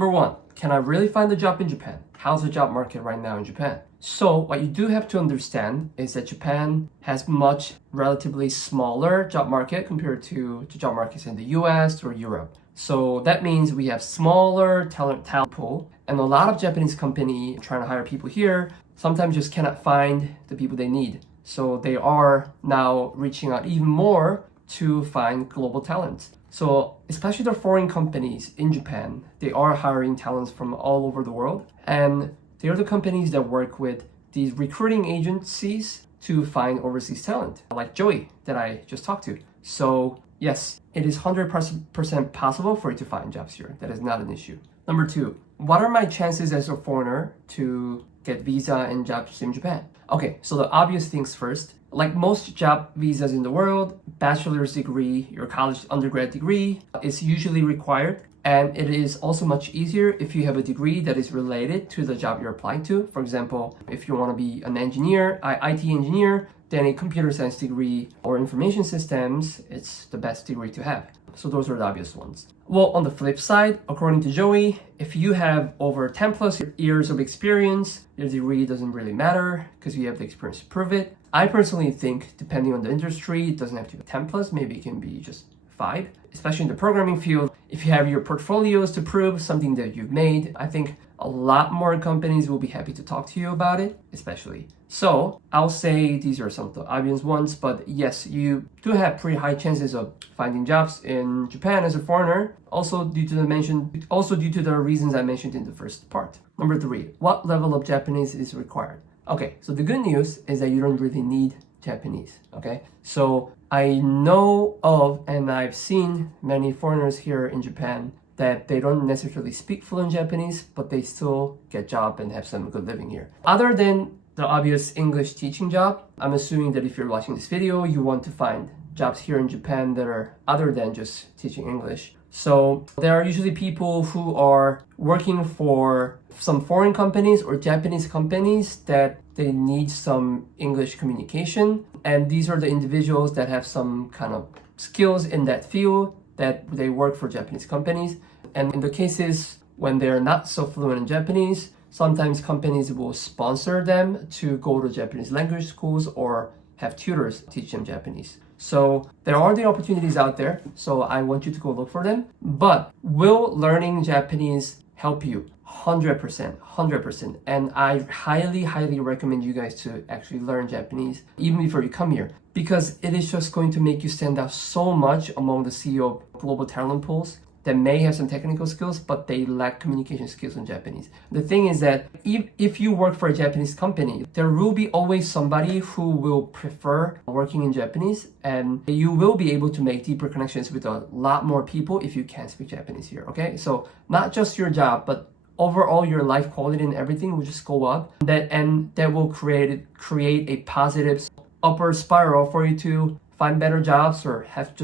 Number one, can I really find a job in Japan? How's the job market right now in Japan? So what you do have to understand is that Japan has much relatively smaller job market compared to job markets in the US or Europe. So that means we have smaller talent pool, and a lot of Japanese company trying to hire people here sometimes just cannot find the people they need. So they are now reaching out even more to find global talent. So especially the foreign companies in Japan, they are hiring talents from all over the world, and they are the companies that work with these recruiting agencies to find overseas talent, like Joey that I just talked to. So yes, it is 100% possible for you to find jobs here. That is not an issue. Number two, what are my chances as a foreigner to get visa and jobs in Japan? Okay, so the obvious things first. Like most job visas in the world, bachelor's degree, your college undergrad degree is usually required. And it is also much easier if you have a degree that is related to the job you're applying to. For example, if you want to be an engineer, IT engineer, then a computer science degree or information systems, it's the best degree to have. So those are the obvious ones. Well, on the flip side, according to Joey, if you have over 10 plus years of experience, your degree doesn't really matter because you have the experience to prove it. I personally think, depending on the industry, it doesn't have to be 10 plus, maybe it can be just 5, especially in the programming field. If you have your portfolios to prove something that you've made, I think a lot more companies will be happy to talk to you about it, especially. So I'll say these are some of the obvious ones, but yes, you do have pretty high chances of finding jobs in Japan as a foreigner, also due to the reasons I mentioned in the first part. Number 3, what level of Japanese is required? Okay, so the good news is that you don't really need Japanese, okay? So I know of and I've seen many foreigners here in Japan that they don't necessarily speak fluent Japanese, but they still get job and have some good living here. Other than the obvious English teaching job, I'm assuming that if you're watching this video, you want to find jobs here in Japan that are other than just teaching English. So there are usually people who are working for some foreign companies or Japanese companies that they need some English communication. And these are the individuals that have some kind of skills in that field that they work for Japanese companies. And in the cases when they're not so fluent in Japanese, sometimes companies will sponsor them to go to Japanese language schools or have tutors teach them Japanese. So there are the opportunities out there, so I want you to go look for them. But will learning Japanese help you? 100%. And I highly recommend you guys to actually learn Japanese even before you come here, because it is just going to make you stand out so much among the sea of global talent pools that may have some technical skills, but they lack communication skills in Japanese. The thing is that if you work for a Japanese company, there will be always somebody who will prefer working in Japanese, and you will be able to make deeper connections with a lot more people if you can speak Japanese here, okay? So not just your job, but overall your life quality and everything will just go up. That will create a positive upward spiral for you to find better jobs or have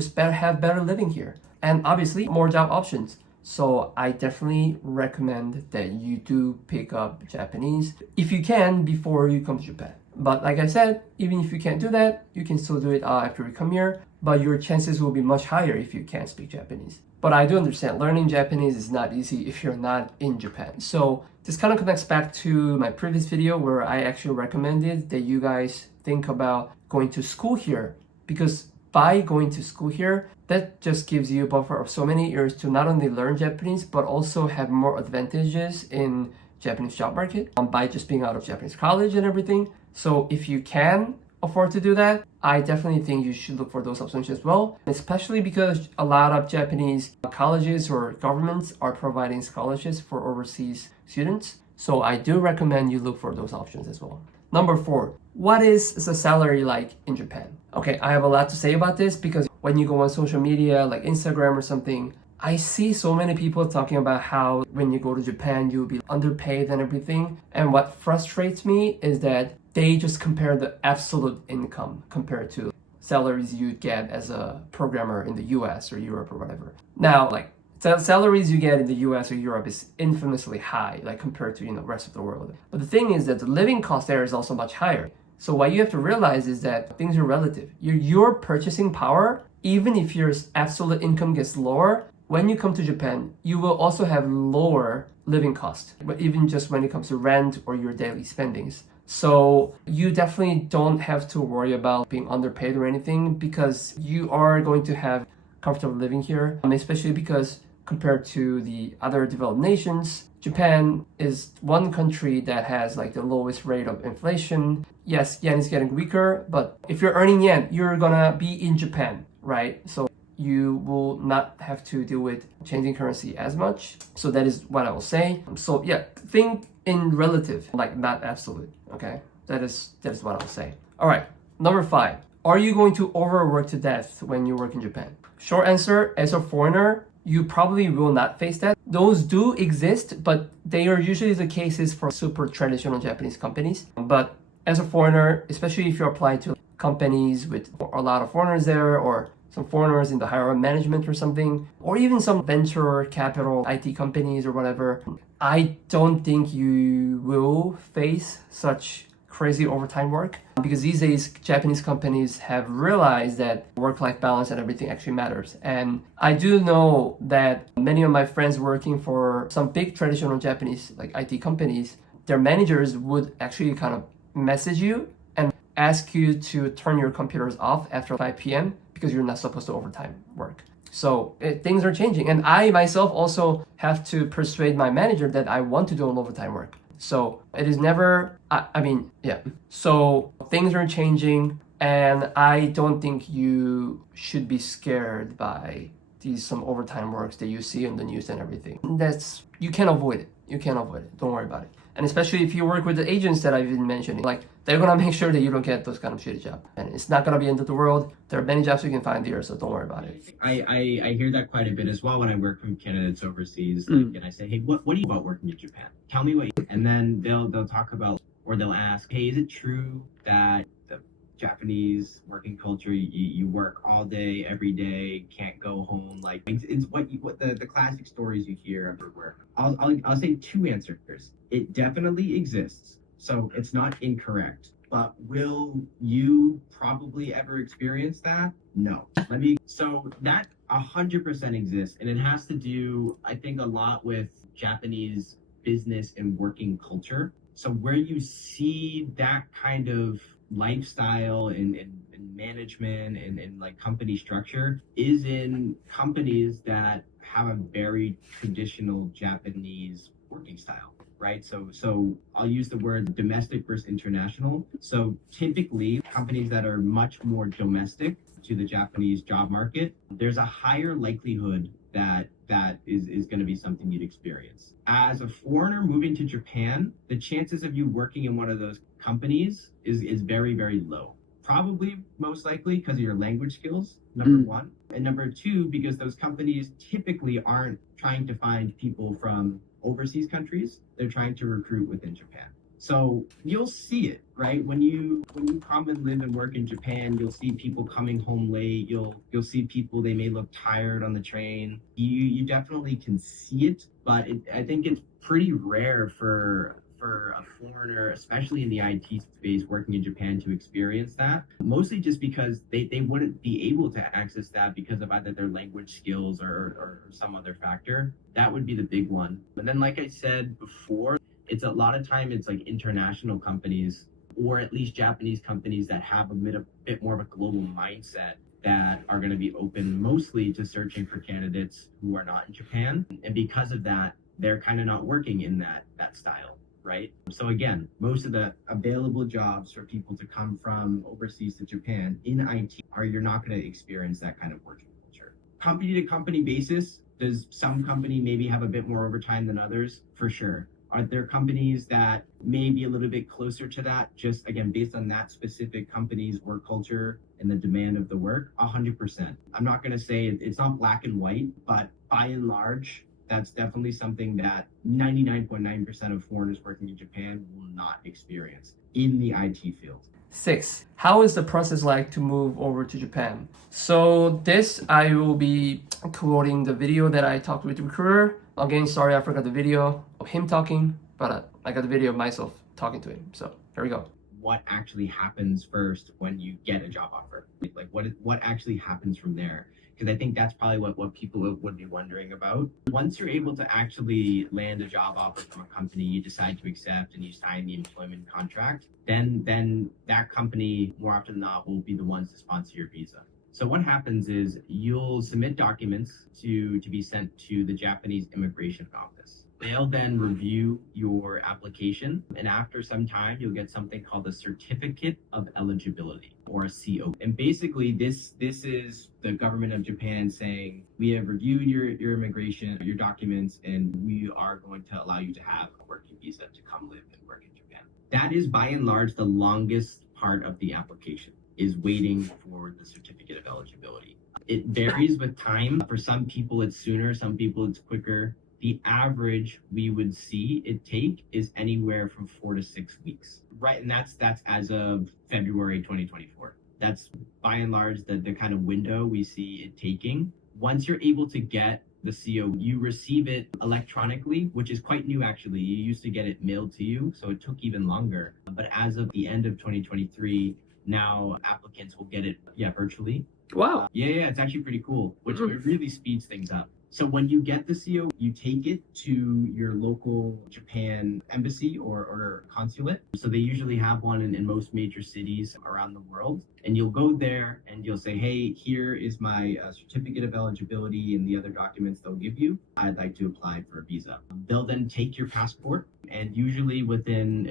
better living here. And obviously more job options. So I definitely recommend that you do pick up Japanese if you can before you come to Japan. But like I said, even if you can't do that, you can still do it after you come here, but your chances will be much higher if you can't speak Japanese. But I do understand learning Japanese is not easy if you're not in Japan. So this kind of connects back to my previous video where I actually recommended that you guys think about going to school here, because by going to school here, that just gives you a buffer of so many years to not only learn Japanese, but also have more advantages in Japanese job market by just being out of Japanese college and everything. So if you can afford to do that, I definitely think you should look for those options as well, especially because a lot of Japanese colleges or governments are providing scholarships for overseas students. So I do recommend you look for those options as well. Number 4, what is the salary like in Japan? Okay, I have a lot to say about this because when you go on social media like Instagram or something, I see so many people talking about how when you go to Japan, you'll be underpaid and everything. And what frustrates me is that they just compare the absolute income compared to salaries you get as a programmer in the US or Europe or whatever. Now, like salaries you get in the US or Europe is infamously high, like compared to the rest of the world. But the thing is that the living cost there is also much higher. So what you have to realize is that things are relative. Your purchasing power, even if your absolute income gets lower, when you come to Japan, you will also have lower living costs, but even just when it comes to rent or your daily spendings. So you definitely don't have to worry about being underpaid or anything because you are going to have comfortable living here, especially because compared to the other developed nations, Japan is one country that has like the lowest rate of inflation. Yes, yen is getting weaker, but if you're earning yen, you're gonna be in Japan, right? So you will not have to deal with changing currency as much. So that is what I will say. So yeah, think in relative, like not absolute. Okay, that is what I'll say. All right, number 5. Are you going to overwork to death when you work in Japan? Short answer: as a foreigner, you probably will not face that. Those do exist, but they are usually the cases for super traditional Japanese companies. But as a foreigner, especially if you apply to companies with a lot of foreigners there, or some foreigners in the higher management or something, or even some venture capital IT companies or whatever, I don't think you will face such crazy overtime work because these days Japanese companies have realized that work-life balance and everything actually matters. And I do know that many of my friends working for some big traditional Japanese like IT companies, their managers would actually kind of message you and ask you to turn your computers off after 5 p.m. because you're not supposed to overtime work. So things are changing. And I myself also have to persuade my manager that I want to do an overtime work. So it is never, yeah. So things are changing and I don't think you should be scared by some overtime works that you see on the news and everything. You can't avoid it. You can't avoid it. Don't worry about it. And especially if you work with the agents that I've been mentioning, like they're gonna make sure that you don't get those kind of shitty jobs. And it's not gonna be the end of the world. There are many jobs you can find here, so don't worry about it. I hear that quite a bit as well when I work from candidates overseas. Like, and I say, hey, what do you about working in Japan? Tell me what you, and then they'll talk about, or they'll ask, hey, is it true that the Japanese working culture, you work all day, every day, can't go home? Like it's what the classic stories you hear everywhere. I'll say 2 answers. It definitely exists, so it's not incorrect. But will you probably ever experience that? No. So that 100% exists, and it has to do, I think, a lot with Japanese business and working culture. So where you see that kind of lifestyle and management and like company structure is in companies that have a very traditional Japanese working style, right? So I'll use the word domestic versus international. So typically companies that are much more domestic to the Japanese job market, there's a higher likelihood that is going to be something you'd experience. As a foreigner moving to Japan, the chances of you working in one of those companies is very, very low. Probably most likely because of your language skills, number one. And number two, because those companies typically aren't trying to find people from overseas countries. They're trying to recruit within Japan. So you'll see it, right? When you come and live and work in Japan, you'll see people coming home late. You'll see people, they may look tired on the train. You definitely can see it, but I think it's pretty rare for a foreigner, especially in the IT space working in Japan, to experience that. Mostly just because they wouldn't be able to access that because of either their language skills or some other factor. That would be the big one. But then, like I said before, it's a lot of time it's like international companies, or at least Japanese companies that have a bit more of a global mindset, that are going to be open mostly to searching for candidates who are not in Japan. And because of that, they're kind of not working in that style, right? So again, most of the available jobs for people to come from overseas to Japan in IT you're not going to experience that kind of working culture. Company to company basis, does some company maybe have a bit more overtime than others? For sure. Are there companies that may be a little bit closer to that, just again, based on that specific company's work culture and the demand of the work? 100%. I'm not going to say it's not black and white, but by and large, that's definitely something that 99.9% of foreigners working in Japan will not experience in the IT field. 6. How is the process like to move over to Japan? So this, I will be quoting the video that I talked with the recruiter. Again, sorry I forgot the video of him talking, but I got the video of myself talking to him. So here we go. What actually happens first when you get a job offer? Like what actually happens from there? because I think that's probably what people would be wondering about. Once you're able to actually land a job offer from a company, you decide to accept and you sign the employment contract, then that company, more often than not, will be the ones to sponsor your visa. So what happens is you'll submit documents to be sent to the Japanese immigration office. They'll then review your application, and after some time, you'll get something called a Certificate of Eligibility, or a CO. And basically, this is the government of Japan saying, we have reviewed your immigration, your documents, and we are going to allow you to have a working visa to come live and work in Japan. That is, by and large, the longest part of the application, is waiting for the Certificate of Eligibility. It varies with time. For some people, it's sooner. Some people, it's quicker. The average we would see it take is anywhere from 4 to 6 weeks, right? And that's as of February 2024. That's by and large the kind of window we see it taking. Once you're able to get the CO, you receive it electronically, which is quite new actually. You used to get it mailed to you, so it took even longer. But as of the end of 2023, now applicants will get it virtually. Wow. Yeah, it's actually pretty cool, which really speeds things up. So when you get the CO, you take it to your local Japan embassy or consulate. So they usually have one in most major cities around the world. And you'll go there and you'll say, hey, here is my certificate of eligibility and the other documents they'll give you. I'd like to apply for a visa. They'll then take your passport, and usually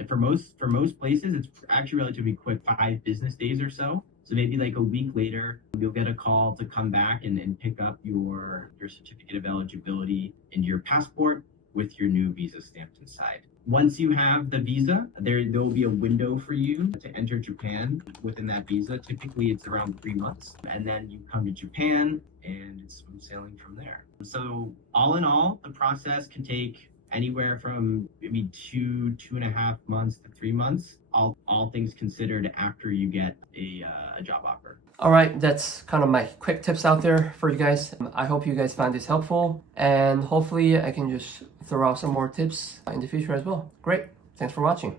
for most places, it's actually relatively quick, 5 business days or so. So maybe like a week later, you'll get a call to come back and pick up your certificate of eligibility and your passport with your new visa stamped inside. Once you have the visa, there will be a window for you to enter Japan within that visa. Typically, it's around 3 months. And then you come to Japan and it's smooth sailing from there. So all in all, the process can take anywhere from maybe 2.5 months to 3 months, all things considered, after you get a job offer. All right, that's kind of my quick tips out there for you guys. I hope you guys found this helpful, and hopefully I can just throw out some more tips in the future as well. Great, thanks for watching.